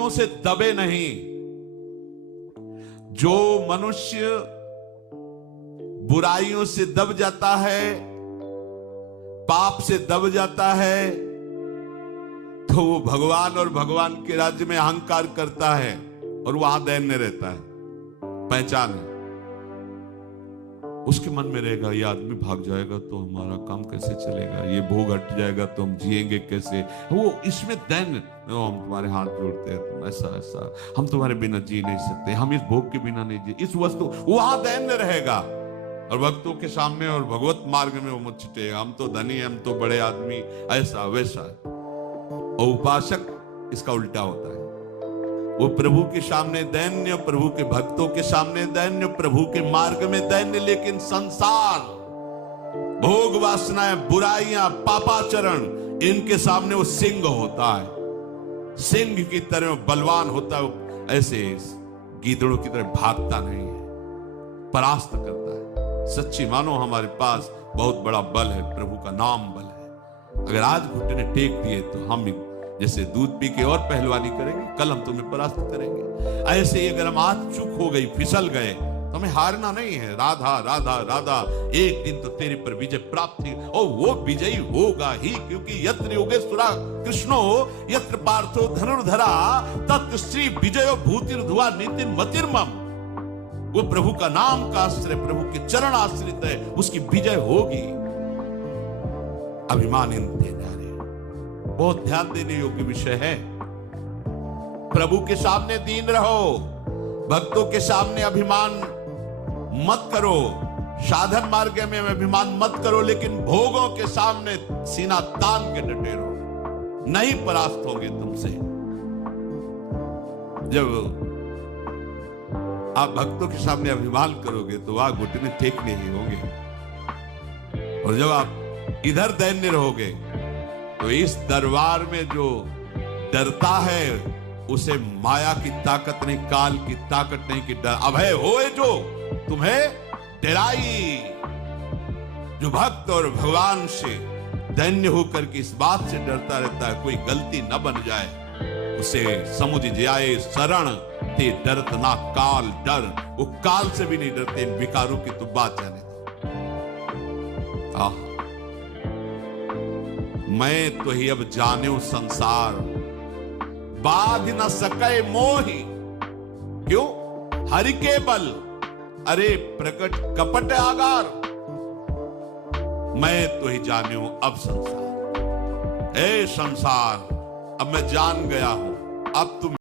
से दबे नहीं। जो मनुष्य बुराइयों से दब जाता है, पाप से दब जाता है, तो वो भगवान और भगवान के राज्य में अहंकार करता है और वहां दैन्य रहता है। पहचान है उसके मन में रहेगा, ये आदमी भाग जाएगा तो हमारा काम कैसे चलेगा, ये भोग हट जाएगा तो हम जिएंगे कैसे। वो इसमें दैन्य, हम तुम्हारे हाथ जोड़ते हैं, तुम ऐसा ऐसा, हम तुम्हारे बिना जी नहीं सकते, हम इस भोग के बिना नहीं जी, इस वस्तु, वहां दैन्य रहेगा। और भक्तों के सामने और भगवत मार्ग में वो मत छिटेगा, हम तो धनी, हम तो बड़े आदमी, ऐसा वैसा। और उपासक इसका उल्टा होता है, वो प्रभु के सामने दैन्य, प्रभु के भक्तों के सामने दैन्य, प्रभु के मार्ग में दैन्य, लेकिन संसार, भोग वासनाएं, बुराइयां, पापाचरण, इनके सामने वो सिंह होता है, सिंह की तरह बलवान होता है। ऐसे गीदड़ों की तरह भागता नहीं है, परास्त करता है। सच्ची मानो हमारे पास बहुत बड़ा बल है, प्रभु का नाम बल है। अगर आज घुटने टेक दिए तो हम जैसे दूध पी के और पहलवानी करेंगे, कल हम तुम्हें परास्त करेंगे। ऐसे ही अगर हम आज चूक हो गई, फिसल गए, तो हमें हारना नहीं है। राधा राधा राधा, एक दिन तो तेरे पर विजय प्राप्त थी, और वो विजयी होगा ही, क्योंकि यत्र योगेश्वरा कृष्णो यत्र पार्थो धनुर्धरा तत्र श्री विजयो भूतिर्धुआ नितिन मतिर्मम। वो प्रभु का नाम का आश्रय, प्रभु के चरण आश्रित है, उसकी विजय होगी। अभिमान इन जा रहे, बहुत ध्यान देने योग्य विषय है। प्रभु के सामने दीन रहो, भक्तों के सामने अभिमान मत करो, साधन मार्ग में अभिमान मत करो, लेकिन भोगों के सामने सीना तान के डटे रहो, नहीं परास्त होंगे तुमसे। जब आप भक्तों के सामने अभिमान करोगे तो वहां घुटने टेकने ही होंगे, और जब आप इधर दैन्य रहोगे तो इस दरबार में जो डरता है उसे माया की ताकत नहीं, काल की ताकत नहीं कि डर अभय होए जो तुम्हें डराई। जो भक्त और भगवान से दैन्य होकर के इस बात से डरता रहता है कोई गलती न बन जाए, उसे समझ जाए शरण ते डरत ना काल डर। वो काल से भी नहीं डरते, इन विकारों की तो बात जाने दो। मैं तो ही अब जाने संसार, बाध न सके मोही, क्यों हरि के बल, अरे प्रकट कपट आगार। मैं तो ही जाने अब संसार, ए संसार, अब मैं जान गया हूं, अब तुम